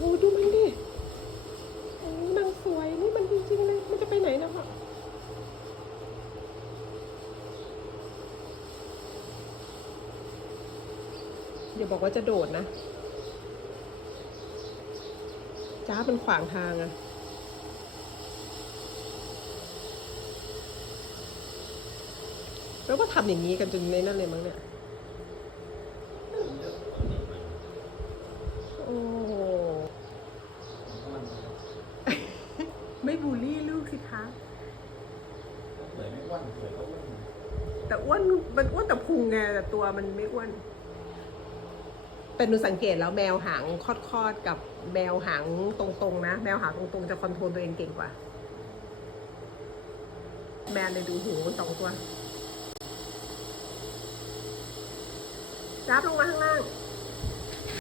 โอ้ดูมันดิโอ้นางสวย นี่มันจริงๆเลย มันจะไปไหนนะพ่ออย่าบอกว่าจะโดดนะ จ้าเป็นขวางทางอะแล้วก็ทำอย่างนี้กันจนในนั่นเลยมั้งเนี่ย โอ้โห ไม่บูลลี่ลูกสิคะ เหมือนไม่อ้วนเหมือนก็อ้วนแต่อ้วนมันอ้วนแต่พุงไงแต่ตัวมันไม่อ้วนแต่หนูสังเกตแล้วแมวหางคอดๆกับแมวหางตรงๆนะ แมวหางตรงๆจะคอนโทรลตัวเองเก่งกว่า แมนเลยดูหูสองตัวจับลงมาข้างล่าง